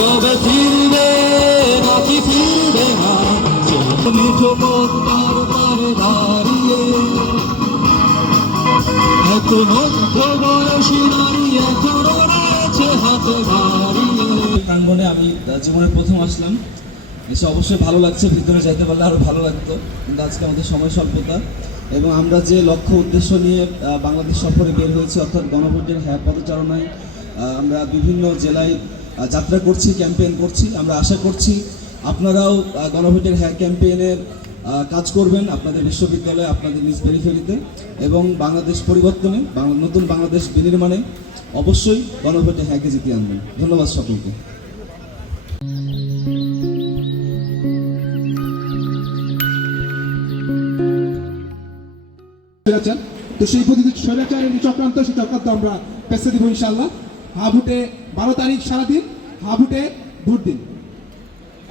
কবে ফিরবে নাকি ফিরবে না, মিঠো পদ্মার পারে দাঁড়িয়ে এত মধ্য বয়সী নারী এখনো রয়েছে হাতে দাঁড়িয়ে। প্রাঙ্গণে আমি জীবনে প্রথম আসলাম, এসে অবশ্যই ভালো লাগছে, ভিতরে যেতে পারলে আরও ভালো লাগতো, কিন্তু আজকে আমাদের সময় স্বল্পতা এবং আমরা যে লক্ষ্য উদ্দেশ্য নিয়ে বাংলাদেশ সফরে বের হয়েছি, অর্থাৎ গণভোটের হ্যাঁ পদচারণায় আমরা বিভিন্ন জেলায় যাত্রা করছি, ক্যাম্পেইন করছি। আমরা আশা করছি আপনারাও গণভোটের হ্যাঁ ক্যাম্পেইনের কাজ করবেন আপনাদের বিশ্ববিদ্যালয়ে, আপনাদের নিজ পেরিফেরিতে, এবং বাংলাদেশ পরিবর্তনে, নতুন বাংলাদেশ বিনির্মাণে অবশ্যই গণভোটে হ্যাঁকে জিতিয়ে আনবেন। ধন্যবাদ সকলকে। তো সেই স্বৈরাচারের চক্রান্ত, সেই চক্রান্ত আমরা পেছে দিব ইনশাল্লাহ। হাবুটে 12 তারিখ সারাদিন, হাবুটে ভোট দিন।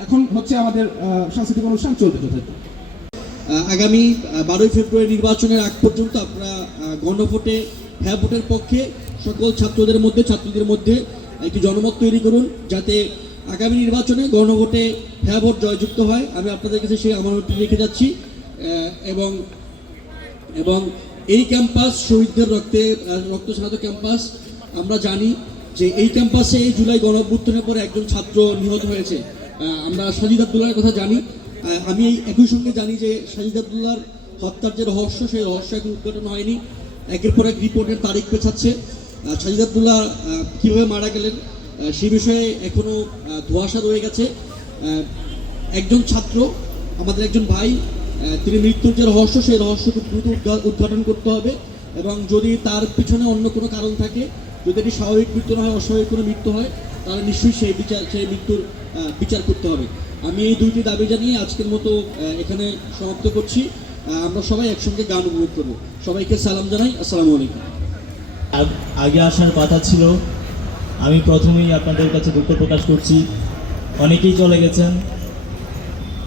এখন হচ্ছে আমাদের সাংস্কৃতিক অনুষ্ঠান চলবে যথাযথ। আগামী 12 ফেব্রুয়ারি নির্বাচনের আগ পর্যন্ত আপনারা গণভোটে হ্যাঁ ভোটের পক্ষে সকল ছাত্রদের মধ্যে একটি জনমত তৈরি করুন, যাতে আগামী নির্বাচনে গণভোটে হ্যাঁ ভোট জয়যুক্ত হয়। আমি আপনাদের কাছে সেই আমানতটি রেখে যাচ্ছি। এবং এই ক্যাম্পাস শহীদদের রক্ত ছাড়াতো ক্যাম্পাস। আমরা জানি যে এই ক্যাম্পাসে এই জুলাই গণঅভ্যুত্থানের পরে একজন ছাত্র নিহত হয়েছে। আমরা সাজিদ আব্দুল্লাহর কথা জানি। আমি একই সঙ্গে জানি যে সাজিদ আব্দুল্লাহর হত্যার যে রহস্য, সেই রহস্য এখন উদ্ঘাটন হয়নি। একের পর এক রিপোর্টের তারিখ পেছাচ্ছে। সাজিদ আব্দুল্লাহ কীভাবে মারা গেলেন সেই বিষয়ে এখনও ধোঁয়াশা রয়ে গেছে। একজন ছাত্র, আমাদের একজন ভাই, তিনি মৃত্যুর যে রহস্য, সেই রহস্য খুব দ্রুত উদ্ঘাটন করতে হবে। এবং যদি তার পিছনে অন্য কোনো কারণ থাকে, যদি এটি স্বাভাবিক মৃত্যু না হয়, অস্বাভাবিক কোনো মৃত্যু হয়, তাহলে নিশ্চয়ই সেই মৃত্যুর বিচার করতে হবে। আমি এই দুইটি দাবি জানিয়ে আজকের মতো এখানে সমাপ্ত করছি। আমরা সবাই একসঙ্গে গান উপভোগ করবো। সবাইকে সালাম জানাই। আসসালামু আলাইকুম। আগে আসার কথা ছিল, আমি প্রথমেই আপনাদের কাছে দুঃখ প্রকাশ করছি। অনেকেই চলে গেছেন,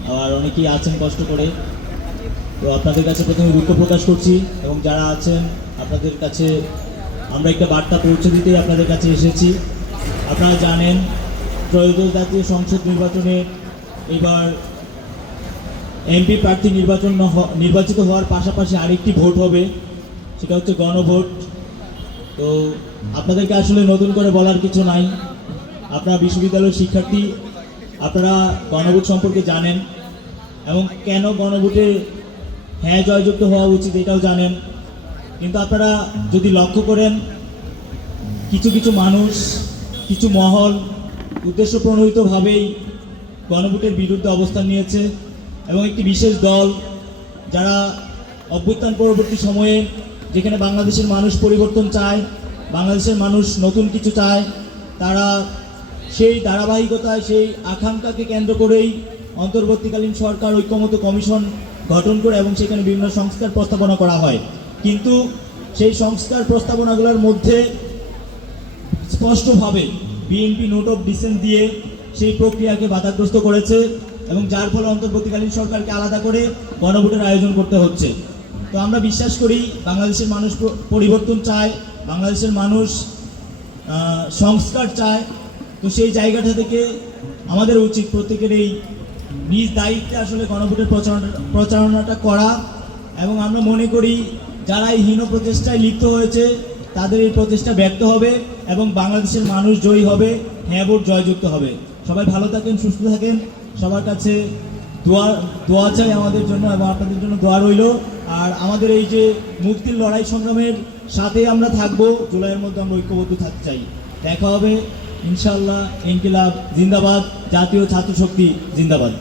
আবার অনেকেই আছেন কষ্ট করে। তো আপনাদের কাছে প্রথমে দুঃখ প্রকাশ করছি, এবং যারা আছেন আপনাদের কাছে আমরা একটা বার্তা পৌঁছে দিতেই আপনাদের কাছে এসেছি। আপনারা জানেন ত্রয়োদশ জাতীয় সংসদ নির্বাচনে এবার এমপি প্রার্থী নির্বাচিত হওয়ার পাশাপাশি আরেকটি ভোট হবে, সেটা হচ্ছে গণভোট। তো আপনাদেরকে আসলে নতুন করে বলার কিছু নাই। আপনারা বিশ্ববিদ্যালয়ের শিক্ষার্থী, আপনারা গণভোট সম্পর্কে জানেন এবং কেন গণভোটে হ্যাঁ জয়যুক্ত হওয়া উচিত এটাও জানেন। কিন্তু আপনারা যদি লক্ষ্য করেন, কিছু মানুষ, কিছু মহল উদ্দেশ্য প্রণোদিতভাবেই গণভোটের বিরুদ্ধে অবস্থান নিয়েছে, এবং একটি বিশেষ দল যারা অভ্যুত্থান পরবর্তী সময়ে, যেখানে বাংলাদেশের মানুষ পরিবর্তন চায়, বাংলাদেশের মানুষ নতুন কিছু চায়, তারা সেই ধারাবাহিকতায়, সেই আকাঙ্ক্ষাকে কেন্দ্র করেই অন্তর্বর্তীকালীন সরকার ঐক্যমত্য কমিশন গঠন করে এবং সেখানে বিভিন্ন সংস্কার প্রস্তাবনা করা হয়। কিন্তু সেই সংস্কার প্রস্তাবনাগুলোর মধ্যে স্পষ্টভাবে বিএনপি নোট অফ ডিসেন্ট দিয়ে সেই প্রক্রিয়াকে বাধাগ্রস্ত করেছে, এবং যার ফলে অন্তর্বর্তীকালীন সরকারকে আলাদা করে গণভোটের আয়োজন করতে হচ্ছে। তো আমরা বিশ্বাস করি বাংলাদেশের মানুষ পরিবর্তন চায়, বাংলাদেশের মানুষ সংস্কার চায়। তো সেই জায়গাটা থেকে আমাদের উচিত প্রত্যেকের এই নিজ দায়িত্বে আসলে গণভোটের প্রচারণাটা করা। এবং আমরা মনে করি যারা এই হীন প্রচেষ্টায় লিপ্ত হয়েছে তাদের এই প্রচেষ্টা ব্যর্থ হবে এবং বাংলাদেশের মানুষ জয়ী হবে, হ্যাঁ ভোট জয়যুক্ত হবে। সবাই ভালো থাকেন, সুস্থ থাকেন। সবার কাছে দোয়া চাই আমাদের জন্য, এবং আপনাদের জন্য দোয়া রইল। আর আমাদের এই যে মুক্তির লড়াই সংগ্রামের সাথে আমরা থাকবো, জুলাইয়ের মধ্যে আমরা ঐক্যবদ্ধ থাকতে চাই। দেখা হবে ইনশাআল্লাহ। ইনকিলাব জিন্দাবাদ, জাতীয় ছাত্র শক্তি জিন্দাবাদ।